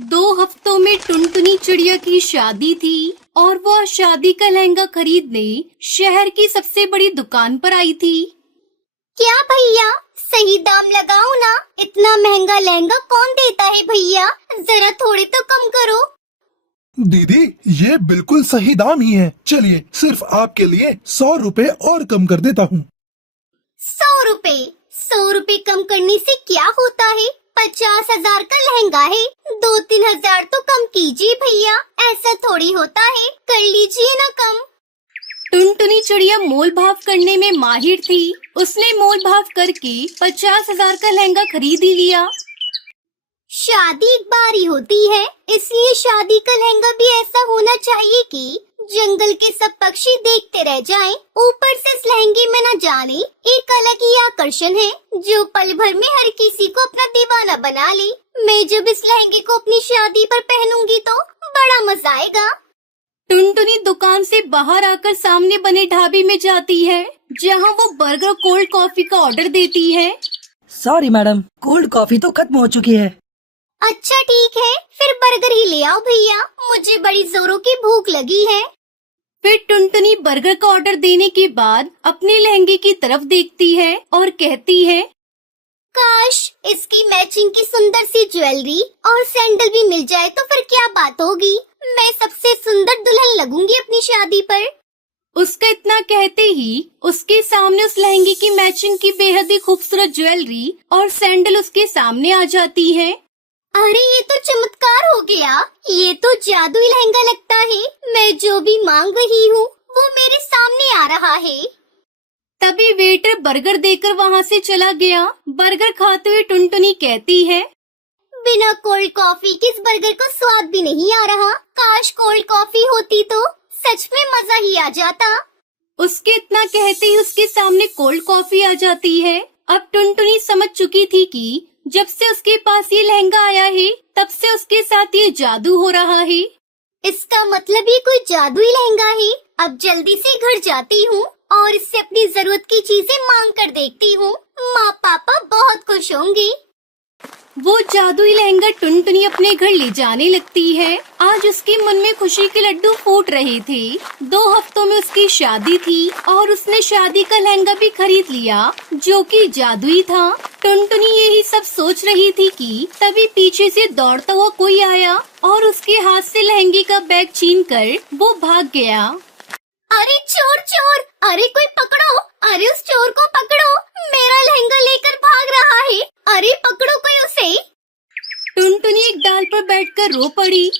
2 हफ्तों में टुनटुनी चिड़िया की शादी थी और वह शादी का लहंगा खरीदने शहर की सबसे बड़ी दुकान पर आई थी। क्या भैया, सही दाम लगाओ ना। इतना महंगा लहंगा कौन देता है भैया, जरा थोड़े तो कम करो। दीदी, ये बिल्कुल सही दाम ही है। चलिए, सिर्फ आपके लिए 100 रुपए और कम कर देता हूँ। 100 रुपए कम करने से क्या होता है? 50,000 का लहंगा है, 2-3 हजार तो कम कीजिए भैया। ऐसा थोड़ी होता है, कर लीजिए ना कम। टुनटुनी चिड़िया मोल भाव करने में माहिर थी। उसने मोल भाव करके 50,000 का लहंगा खरीद ही लिया। शादी एक बार ही होती है, इसलिए शादी का लहंगा भी ऐसा होना चाहिए कि जंगल के सब पक्षी देखते रह जाएं। ऊपर से इस लहंगे में न जाने एक अलग ही आकर्षण है, जो पल भर में हर किसी को अपना दीवाना बना ले। मैं जब इस लहंगे को अपनी शादी पर पहनूंगी तो बड़ा मजा आएगा। टुनटुनी दुकान से बाहर आकर सामने बने ढाबे में जाती है, जहां वो बर्गर कोल्ड कॉफी का ऑर्डर देती है। सॉरी मैडम, कोल्ड कॉफी तो खत्म हो चुकी है। अच्छा ठीक है, फिर बर्गर ही ले आओ भैया, मुझे बड़ी जोरों की भूख लगी है। फिर टुनटुनी बर्गर का ऑर्डर देने के बाद अपने लहंगे की तरफ देखती है और कहती है, काश इसकी मैचिंग की सुंदर सी ज्वेलरी और सैंडल भी मिल जाए तो फिर क्या बात होगी। मैं सबसे सुंदर दुल्हन लगूंगी अपनी शादी पर। उसका इतना कहते ही उसके सामने उस लहंगे की मैचिंग की बेहद ही खूबसूरत ज्वेलरी और सैंडल उसके सामने आ जाती है। अरे ये तो चमत्कार हो गया, ये तो जादुई लहंगा लगता है। मैं जो भी मांग रही हूँ वो मेरे सामने आ रहा है। तभी वेटर बर्गर देकर वहाँ से चला गया। बर्गर खाते हुए टुनटुनी कहती है, बिना कोल्ड कॉफी के इस बर्गर का स्वाद भी नहीं आ रहा। काश कोल्ड कॉफी होती तो सच में मजा ही आ जाता। उसके इतना कहते ही उसके सामने कोल्ड कॉफी आ जाती है। अब टुनटुनी समझ चुकी थी कि जब से उसके पास ये लहंगा आया है, तब से उसके साथ ये जादू हो रहा है। इसका मतलब ये कोई जादुई लहंगा है। अब जल्दी से घर जाती हूँ और इससे अपनी जरूरत की चीजें मांग कर देखती हूँ। माँ पापा बहुत खुश होंगे। वो जादुई लहंगा टुनटुनी अपने घर ले जाने लगती है। आज उसके मन में खुशी के लड्डू फूट रहे थे। 2 हफ्तों में उसकी शादी थी और उसने शादी का लहंगा भी खरीद लिया, जो कि जादुई था। टुनटुनी यही सब सोच रही थी कि तभी पीछे से दौड़ता हुआ कोई आया और उसके हाथ से लहंगे का बैग छीनकर वो भाग गया। अरे चोर चोर, अरे कोई पकड़ो, अरे उस चोर को पकड़ो, मेरा लहंगा लेकर भाग रहा है। अरे पकड़ो कोई उसे। टुनटुनी एक डाल पर बैठकर रो पड़ी।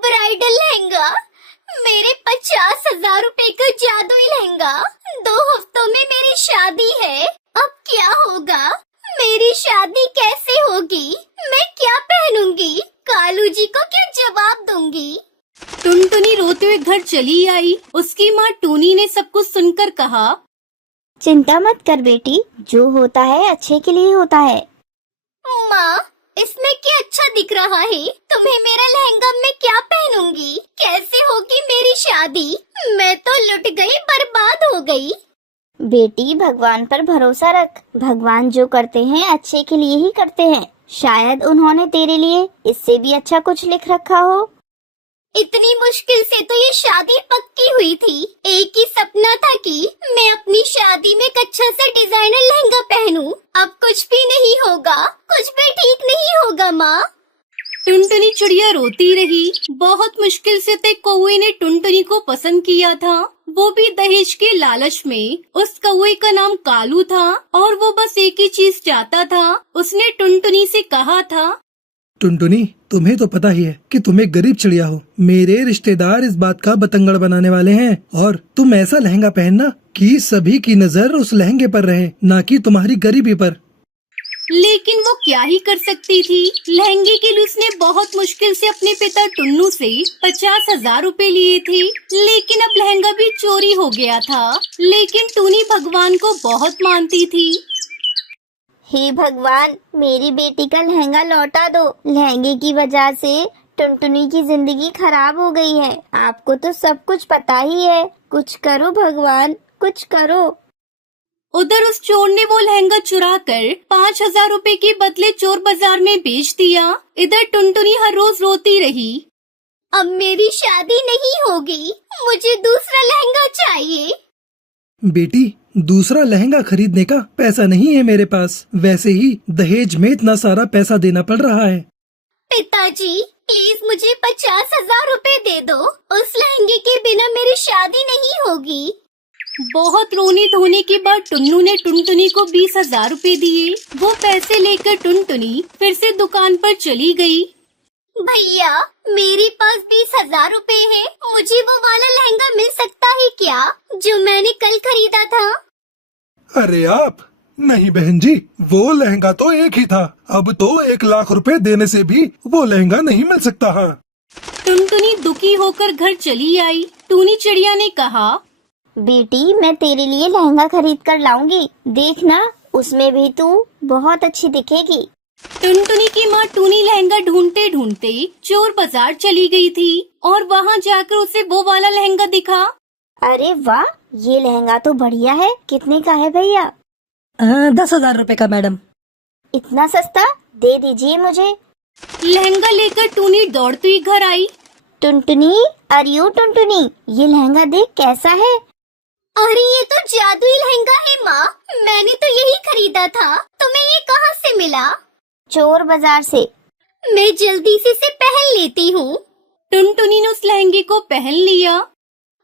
ब्राइडल लहंगा, मेरे 50,000 रुपए का जादुई लहंगा। 2 हफ्तों में मेरी शादी है, अब क्या होगा? मेरी शादी कैसे होगी? मैं क्या पहनूंगी? कालू जी को क्या जवाब दूंगी? टुनटुनी रोते हुए घर चली आई। उसकी माँ टूनी ने सब कुछ सुनकर कहा, चिंता मत कर बेटी, जो होता है अच्छे के लिए होता है। माँ, इसमें क्या अच्छा दिख रहा है? तुम्हें मेरा लहंगा मैं क्या पहनूंगी? कैसे होगी मेरी शादी? मैं तो लुट गई, बर्बाद हो गई। बेटी, भगवान पर भरोसा रख। भगवान जो करते हैं अच्छे के लिए ही करते हैं। शायद उन्होंने तेरे लिए इससे भी अच्छा कुछ लिख रखा हो। इतनी मुश्किल से तो ये शादी पक्की हुई थी। एक ही सपना था कि मैं अपनी शादी में एक अच्छा सा डिजाइनर लहंगा पहनूं। अब कुछ भी नहीं होगा, कुछ भी ठीक नहीं होगा। माँ, टुनटुनी चिड़िया रोती रही। बहुत मुश्किल से तक कौवे ने टुनटुनी को पसंद किया था, वो भी दहेज के लालच में। उस कौवे का नाम कालू था और वो बस एक ही चीज चाहता था। उसने टुनटुनी से कहा था, टुनटुनी, तुम्हें तो पता ही है कि तुम एक गरीब चिड़िया हो। मेरे रिश्तेदार इस बात का बतंगड़ बनाने वाले हैं और तुम ऐसा लहंगा पहनना कि सभी की नजर उस लहंगे पर रहे, ना कि तुम्हारी गरीबी पर। लेकिन वो क्या ही कर सकती थी। लहंगे के लिए उसने बहुत मुश्किल से अपने पिता टुन्नू से 50,000 रुपए लिए थे, लेकिन अब लहंगा भी चोरी हो गया था। लेकिन टूनी भगवान को बहुत मानती थी। हे भगवान, मेरी बेटी का लहंगा लौटा दो। लहंगे की वजह से टुनटुनी की जिंदगी खराब हो गई है। आपको तो सब कुछ पता ही है। कुछ करो भगवान, कुछ करो। उधर उस चोर ने वो लहंगा चुरा कर 5,000 रुपए के बदले चोर बाजार में बेच दिया। इधर टुनटुनी हर रोज रोती रही। अब मेरी शादी नहीं होगी, मुझे दूसरा लहंगा चाहिए। बेटी, दूसरा लहंगा खरीदने का पैसा नहीं है मेरे पास। वैसे ही दहेज में इतना सारा पैसा देना पड़ रहा है। पिताजी, प्लीज मुझे 50,000 रुपए दे दो। उस लहंगे के बिना मेरी शादी नहीं होगी। बहुत रोने धोने के बाद टुन्नू ने टुनटुनी को 20,000 रुपए दिए। वो पैसे लेकर टुनटुनी फिर से दुकान पर चली गई। भैया, मेरे पास 20,000 रुपए है। मुझे वो वाला लहंगा मिल सकता है क्या, जो मैंने कल खरीदा था? अरे आप नहीं बहन जी, वो लहंगा तो एक ही था। अब तो 1,00,000 रुपए देने से भी वो लहंगा नहीं मिल सकता है। टुनटुनी दुखी होकर घर चली आई। टूनी चिड़िया ने कहा, बेटी मैं तेरे लिए लहंगा खरीद कर लाऊंगी, देखना उसमें भी तू बहुत अच्छी दिखेगी। टुनटुनी की माँ टूनी लहंगा ढूंढते ढूंढते चोर बाजार चली गई थी और वहाँ जाकर उसे वो वाला लहंगा दिखा। अरे वाह, ये लहंगा तो बढ़िया है। कितने का है भैया? 10,000 रुपए का मैडम। इतना सस्ता? दे दीजिए मुझे। लहंगा लेकर टूनी दौड़ती घर आई। टुनटुनी, अरे ओ टुनटुनी, ये लहंगा देख कैसा है। अरे ये तो जादुई लहंगा है माँ, मैंने तो यही खरीदा था। तुम्हें ये कहाँ से मिला? चोर बाजार से। मैं जल्दी से इसे पहन लेती हूँ। टुनटुनी ने उस लहंगे को पहन लिया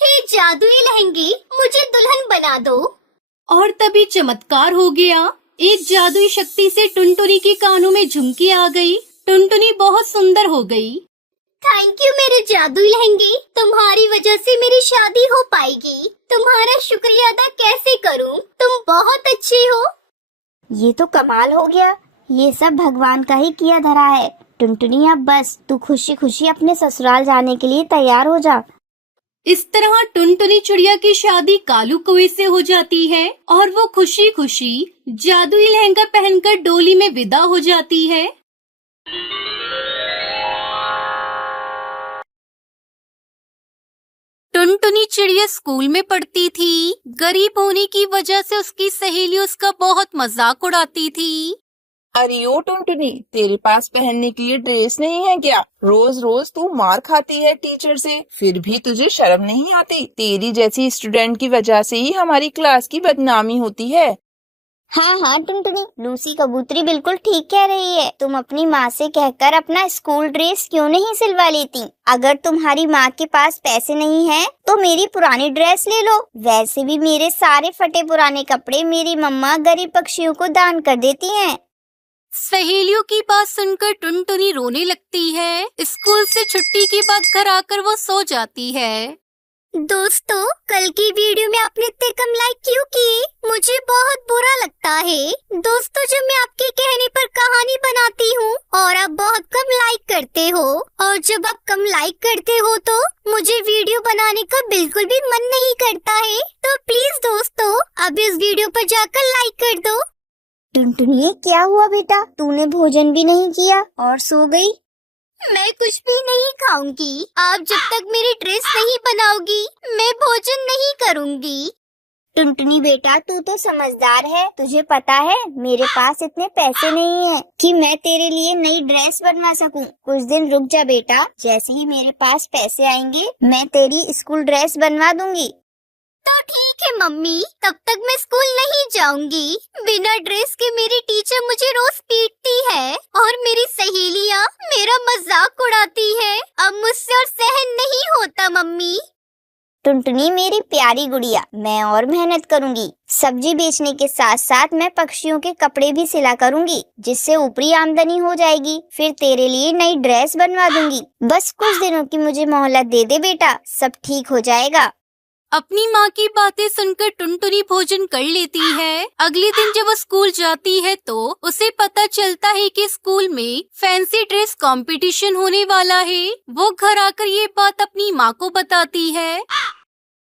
हे जादुई लहंगे, मुझे दुल्हन बना दो। और तभी चमत्कार हो गया। एक जादुई शक्ति से टुनटुनी के कानों में झुमकी आ गई। टुनटुनी बहुत सुंदर हो गई। थैंक यू मेरे जादुई लहंगे, तुम्हारी वजह से मेरी शादी हो पाएगी। तुम्हारा शुक्रिया अदा कैसे करूं? तुम बहुत अच्छी हो। ये तो कमाल हो गया। ये सब भगवान का ही किया धरा है। टुनटुनी अब बस तू खुशी खुशी अपने ससुराल जाने के लिए तैयार हो जा। इस तरह टुनटुनी चिड़िया की शादी कालू कौवे से हो जाती है और वो खुशी खुशी जादुई लहंगा पहनकर डोली में विदा हो जाती है। टुनटुनी चिड़िया स्कूल में पढ़ती थी। गरीब होने की वजह से उसकी सहेली उसका बहुत मजाक उड़ाती थी। अरे ओ टुनटुनी, तेरे पास पहनने के लिए ड्रेस नहीं है क्या? रोज रोज तू मार खाती है टीचर से, फिर भी तुझे शर्म नहीं आती? तेरी जैसी स्टूडेंट की वजह से ही हमारी क्लास की बदनामी होती है। हाँ हाँ टुनटुनी, लूसी कबूतरी बिल्कुल ठीक कह रही है। तुम अपनी माँ से कहकर अपना स्कूल ड्रेस क्यों नहीं सिलवा लेती? अगर तुम्हारी माँ के पास पैसे नहीं हैं, तो मेरी पुरानी ड्रेस ले लो। वैसे भी मेरे सारे फटे पुराने कपड़े मेरी मम्मा गरीब पक्षियों को दान कर देती हैं। सहेलियों की बात सुनकर टुनटुनी रोने लगती है। स्कूल से छुट्टी के बाद घर आकर वो सो जाती है। दोस्तों, कल की वीडियो में आपने इतने कम लाइक क्यों किए? मुझे बहुत बुरा लगता है। दोस्तों, जब मैं आपके कहने पर कहानी बनाती हूँ और आप बहुत कम लाइक करते हो, और जब आप कम लाइक करते हो तो मुझे वीडियो बनाने का बिल्कुल भी मन नहीं करता है। तो प्लीज दोस्तों, अभी इस वीडियो पर जाकर लाइक कर दो। टुनटुनी, क्या हुआ बेटा? तूने भोजन भी नहीं किया और सो गई? मैं कुछ भी नहीं खाऊंगी। आप जब तक मेरी ड्रेस नहीं बनाओगी, मैं भोजन नहीं करूंगी। टुनटुनी बेटा, तू तो समझदार है। तुझे पता है मेरे पास इतने पैसे नहीं है कि मैं तेरे लिए नई ड्रेस बनवा सकूं। कुछ दिन रुक जा बेटा, जैसे ही मेरे पास पैसे आएंगे मैं तेरी स्कूल ड्रेस बनवा दूंगी। तो ठीक है मम्मी, तब तक मैं स्कूल नहीं जाऊंगी। बिना ड्रेस के मेरी टीचर मुझे रोज पीटती है और मेरी सहेलियाँ मेरा मजाक उड़ाती है। अब मुझसे और सहन नहीं होता मम्मी। टुनटुनी मेरी प्यारी गुड़िया, मैं और मेहनत करूंगी। सब्जी बेचने के साथ साथ मैं पक्षियों के कपड़े भी सिला करूंगी, जिससे ऊपरी आमदनी हो जाएगी। फिर तेरे लिए नई ड्रेस बनवा दूंगी। बस कुछ दिनों की मुझे मोहलत दे दे बेटा, सब ठीक हो जाएगा। अपनी माँ की बातें सुनकर टुनटुनी भोजन कर लेती है। अगले दिन जब वो स्कूल जाती है तो उसे पता चलता है कि स्कूल में फैंसी ड्रेस कंपटीशन होने वाला है। वो घर आकर ये बात अपनी माँ को बताती है।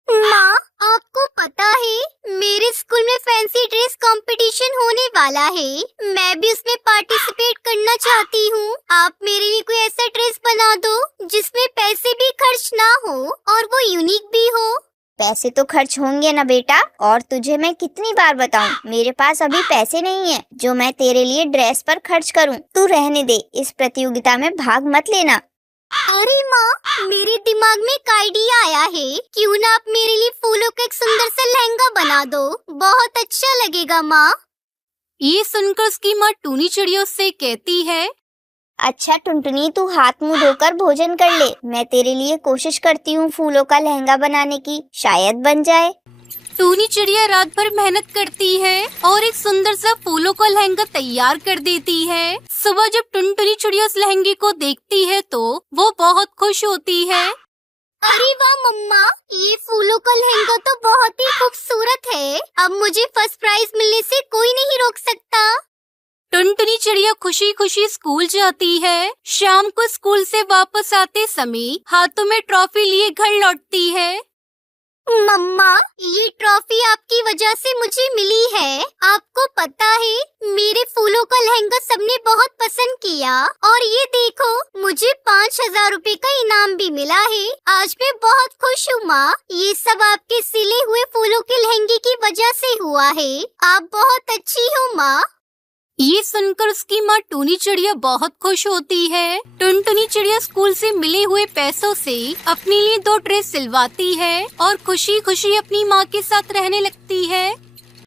माँ, आपको पता है मेरे स्कूल में फैंसी ड्रेस कंपटीशन होने वाला है। मैं भी उसमें पार्टिसिपेट करना चाहती हूँ। आप मेरे लिए कोई ऐसा ड्रेस बना दो जिसमें पैसे भी खर्च ना हो और वो यूनिक भी हो। पैसे तो खर्च होंगे ना बेटा। और तुझे मैं कितनी बार बताऊं, मेरे पास अभी पैसे नहीं है जो मैं तेरे लिए ड्रेस पर खर्च करूं। तू रहने दे, इस प्रतियोगिता में भाग मत लेना। अरे माँ, मेरे दिमाग में एक आइडिया आया है। क्यों ना आप मेरे लिए फूलों का एक सुंदर सा लहंगा बना दो, बहुत अच्छा लगेगा माँ। ये सुनकर उसकी माँ टूनी चिड़िया उससे कहती है, अच्छा टुनटुनी, तू हाथ मुंह धोकर भोजन कर ले। मैं तेरे लिए कोशिश करती हूँ फूलों का लहंगा बनाने की, शायद बन जाए। टूनी चिड़िया रात भर मेहनत करती है और एक सुंदर सा फूलों का लहंगा तैयार कर देती है। सुबह जब टुनटुनी चिड़िया उस लहंगे को देखती है तो वो बहुत खुश होती है। अरे वाह मम्मा, ये फूलों का लहंगा तो बहुत ही खूबसूरत है। अब मुझे फर्स्ट प्राइज मिलने से कोई नहीं रोक सकता। टुनटुनी चिड़िया खुशी खुशी स्कूल जाती है। शाम को स्कूल से वापस आते समय हाथों में ट्रॉफी लिए घर लौटती है। मम्मा, ये ट्रॉफी आपकी वजह से मुझे मिली है। आपको पता है, मेरे फूलों का लहंगा सबने बहुत पसंद किया और ये देखो, मुझे 5,000 रुपए का इनाम भी मिला है। आज मैं बहुत खुश हूँ माँ। ये सब आपके सिले हुए फूलों के लहंगे की वजह से हुआ है। आप बहुत अच्छी हो माँ। ये सुनकर उसकी माँ टूनी चिड़िया बहुत खुश होती है। टुनटुनी चिड़िया स्कूल से मिले हुए पैसों से अपने लिए 2 ड्रेस सिलवाती है और खुशी खुशी अपनी माँ के साथ रहने लगती है।